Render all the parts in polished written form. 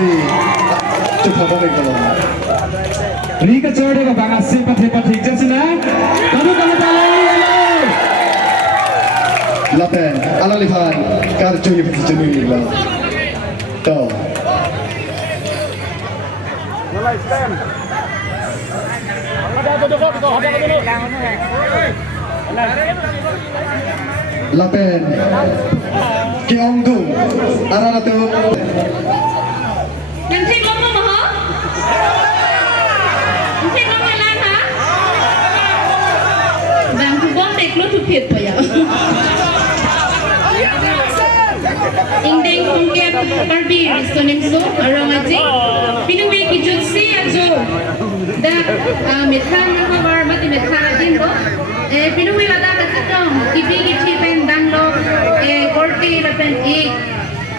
si cepat balik kalau. Rika cewek ke bang asih pati jasna. Kamu tahu Lapen, alangli phan, karjume pasti jenuh lah. Tuh. Mulai stand. Ada duduk. Lapen, kionggung, arah tu. Yang cik ngomong mah? Yang cik ngomong lain ha? Bang tu bom dek lu tu fit pa ya. Indeng kongkep KARBI RISO NIMSO RONG-AJE pinumi kijutsi ajo da methan HAVAR mati methan adin do pinumi lada katong tipi pen dan lo korti lapen ik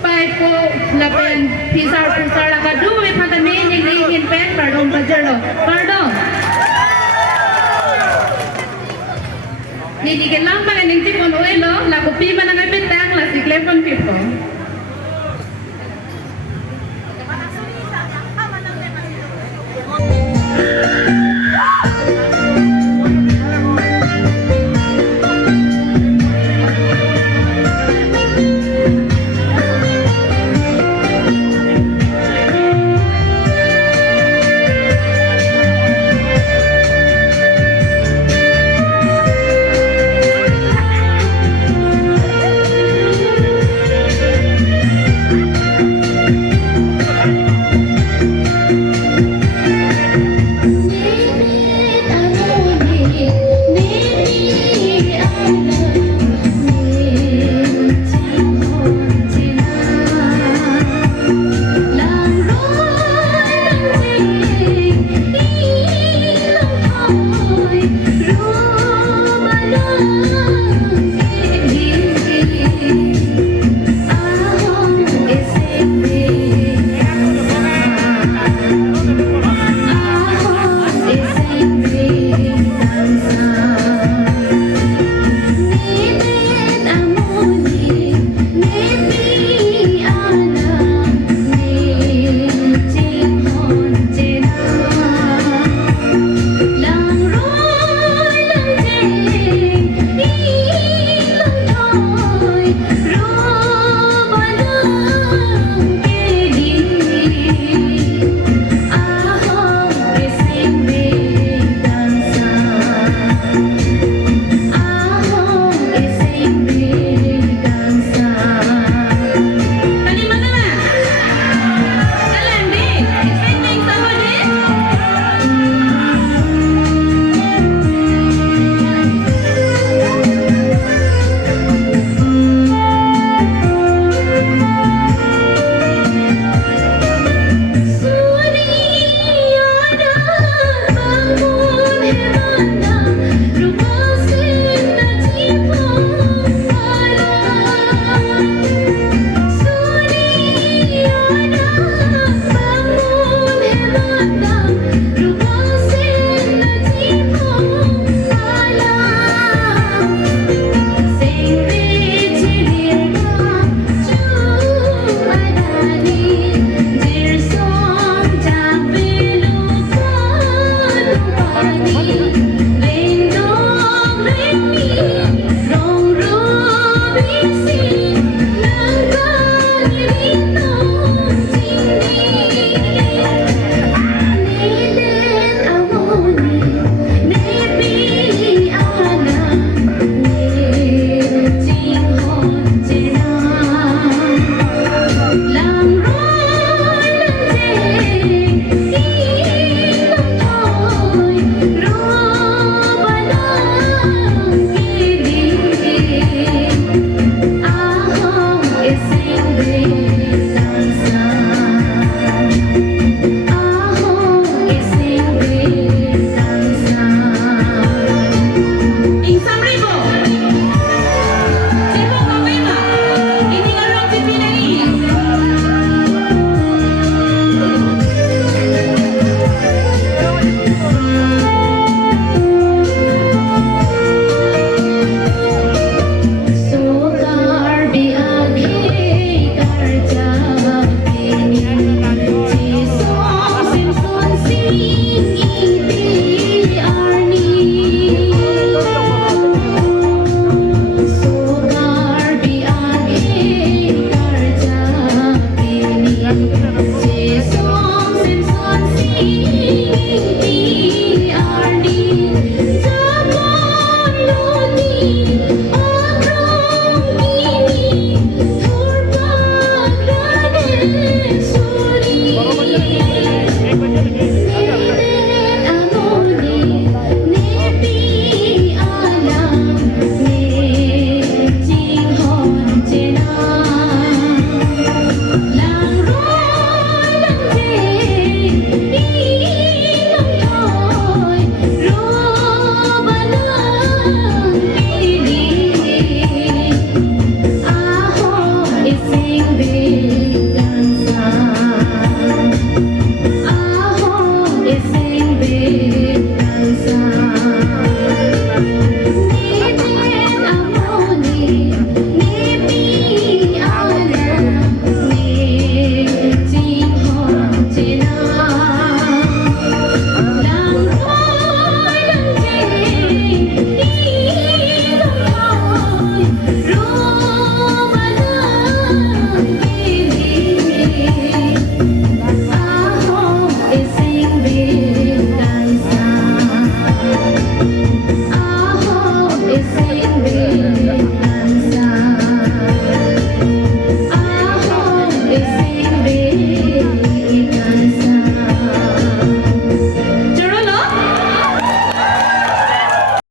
paipo lapen pisar laga du methan ta main in pen pardon pardon ni ke lamba kan ning tipon oilo la kopi mana ngai petang la siklepon pipon